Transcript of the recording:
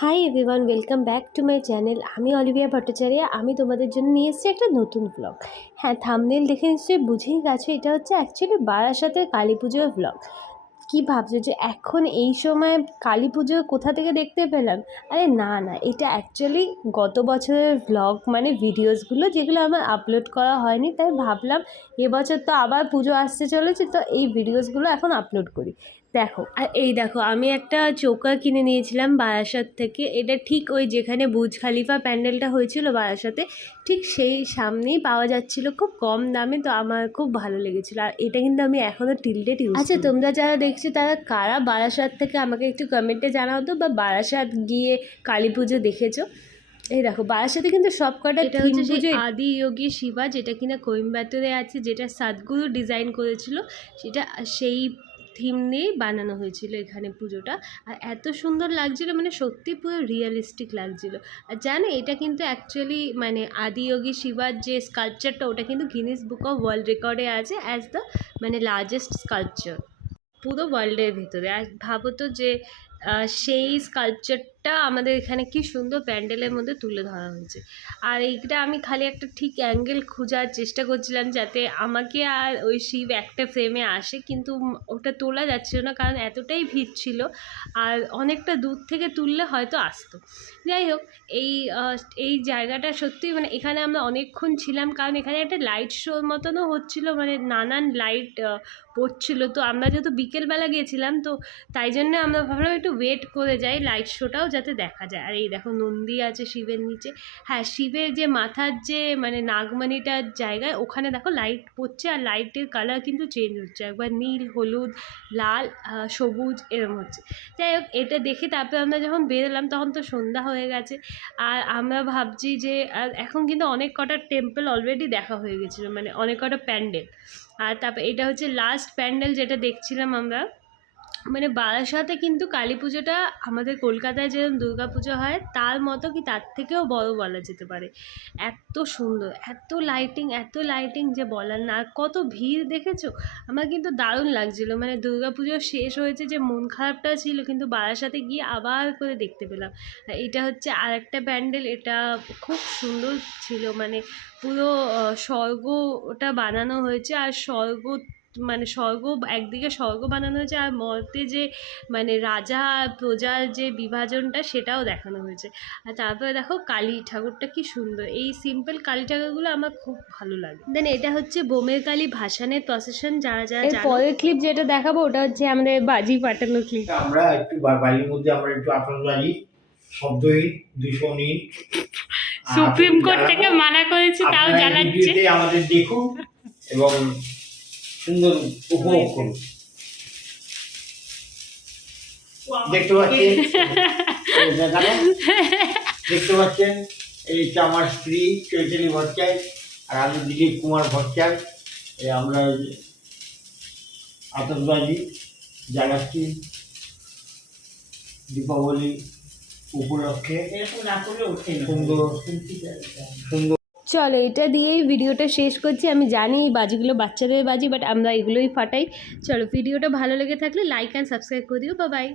Hi everyone welcome back to my channel আমি Olivia Bhattacharya, আমি তোমাদের জন্য নিয়ে এসেছি একটা নতুন ব্লগ হ্যাঁ থামনেল দেখে নিশ্চয়ই বুঝেই গেছো, এটা হচ্ছে অ্যাকচুয়ালি বারাসাতের কালী পুজোর ব্লগ কী ভাবছ যে এখন এই সময় কালী পুজো কোথা থেকে দেখতে পেলাম? আরে না না, এটা অ্যাকচুয়ালি গত বছরের ব্লগ মানে ভিডিওসগুলো যেগুলো আমার আপলোড করা হয়নি, তাই ভাবলাম এবছর তো আবার পুজো আসতে চলেছে, তো এই ভিডিওসগুলো এখন আপলোড করি। দেখো আর এই দেখো আমি একটা চৌকা কিনে নিয়েছিলাম বারাসাত থেকে। এটা ঠিক ওই যেখানে বুজ খালিফা প্যান্ডেলটা হয়েছিল বারাসাতে ঠিক সেই সামনেই পাওয়া যাচ্ছিল খুব কম দামে তো আমার খুব ভালো লেগেছিলো। আর এটা কিন্তু আমি এখনও টিলডেট ইউজ আচ্ছা তোমরা যারা দেখছ তারা কারা বারাসাত থেকে আমাকে একটু কমেন্টে জানাও তো বা বারাসাত গিয়ে কালী পুজো দেখেছ? এই দেখো বারাসাতে কিন্তু সব কটা এটা হচ্ছে সেই আদি যোগী শিবা যেটা কিনা কোয়েম্বাটোরে আছে যেটা সাদগুরু ডিজাইন করেছিল সেটা সেই থিম নিয়েই বানানো হয়েছিল এখানে পুজোটা। আর এত সুন্দর লাগছিল মানে সত্যি পুরো রিয়েলিস্টিক লাগছিল। আর জানো, এটা কিন্তু অ্যাকচুয়ালি মানে আদিযোগী শিবার যে স্কাল্পচারটা ওটা কিন্তু গিনিস বুক অফ ওয়ার্ল্ড রেকর্ডে আছে অ্যাজ দ্য মানে লার্জেস্ট স্কাল্পচার পুরো ওয়ার্ল্ডের ভিতরে। আর ভাবো তো যে সেই সেই স্কাল্পচারটা আমাদের এখানে কি সুন্দর প্যান্ডেলের মধ্যে তুলে ধরা হয়েছে। আর এইটা আমি খালি একটা ঠিক অ্যাঙ্গেল খোঁজার চেষ্টা করছিলাম যাতে আমাকে আর ওই শিব একটা ফ্রেমে আসে, কিন্তু ওটা তোলা যাচ্ছিল না কারণ এতটাই ভিড় ছিল আর অনেকটা দূর থেকে তুললে হয়তো আসতো। যাই হোক, এই এই জায়গাটা সত্যি মানে এখানে আমরা অনেকক্ষণ ছিলাম কারণ এখানে একটা লাইট শোর মতনও হচ্ছিল মানে নানান লাইট পড়ছিল। তো আমরা যেহেতু বিকেলবেলা গিয়েছিলাম, তো তাই জন্য আমরা ভাবলাম একটু ওয়েট করে যাই লাইট শোটাও যাতে দেখা যায়। আর এই দেখো নন্দী আছে শিবের নিচে। হ্যাঁ শিবের যে মাথার যে মানে নাগমণিটার জায়গায় ওখানে দেখো লাইট পড়ছে আর লাইটের কালার কিন্তু চেঞ্জ হচ্ছে। একবার নীল, হলুদ, লাল সবুজ এরম হচ্ছে। যাই হোক, এটা দেখে তারপরে আমরা যখন বেরোলাম তখন তো সন্ধ্যা হয়ে গেছে। আর আমরা ভাবছি যে এখন কিন্তু অনেক কটা টেম্পল অলরেডি দেখা হয়ে গেছিল মানে অনেক কটা প্যান্ডেল আর তারপর এটা হচ্ছে লাস্ট প্যান্ডেল যেটা দেখছিলাম আমরা। মানে বারাসাতে কিন্তু কালী পুজোটা আমাদের কলকাতায় যেরকম দুর্গা পুজো হয় তার মতো কি তার থেকেও বড় বলা যেতে পারে। এত সুন্দর এত লাইটিং এত লাইটিং যে বলার না আর কত ভিড় দেখেছ? আমার কিন্তু দারুণ লাগছিল। মানে দুর্গা পুজো শেষ হয়েছে যে মন খারাপটা ছিল কিন্তু বারাসাতে গিয়ে আবার করে দেখতে পেলাম। এটা হচ্ছে আরেকটা প্যান্ডেল এটা খুব সুন্দর ছিল। মানে পুরো আহ, স্বর্গ ওটা বানানো হয়েছে আর স্বর্গ মানে স্বর্গ একদিকে স্বর্গ বানানো হয়েছে আর মর্তে যে মানে রাজা আর প্রজার যে বিভাজনটা সেটাও দেখানো হয়েছে। আর তারপরে দেখো কালী ঠাকুরটা কি সুন্দর। এই সিম্পল কালী ঠাকুরগুলো আমার খুব ভালো লাগে। দেন এটা হচ্ছে বোমের কালী ভাসানের প্রসেশন যারা যারা পরের ক্লিপ যেটা দেখাবো ওটা হচ্ছে আমাদের বাজি ফাটানো ক্লিপ আমরা একটু বাড়ির মধ্যে আমরা একটু আতঙ্কবাজি শব্দহীন দূষণহীন। সুপ্রিম কোর্ট থেকে মানা করেছে তাও আপনারা এই জ্বালাচ্ছে আমাদের দেখুন এবং সুন্দর উপভোগ করুন। দেখতে পাচ্ছেন? দেখতে পাচ্ছেন? এই হচ্ছে আমার স্ত্রী চৈতালি ভট্টাচার্য আর আমি দিলীপ কুমার ভট্টাচার্য। এই আমরা আতঙ্কবাজি জ্বালাচ্ছি দীপাবলি উপলক্ষে সুন্দর। সুন্দর চলো এটা দিয়েই ভিডিওটা শেষ করছি। আমি জানি এই বাজিগুলো বাচ্চাদের বাজি বাট আমরা এগুলোই ফাটাই। চলো, ভিডিওটা ভালো লেগে থাকলে লাইক অ্যান্ড সাবস্ক্রাইব করে দিও। বা বাই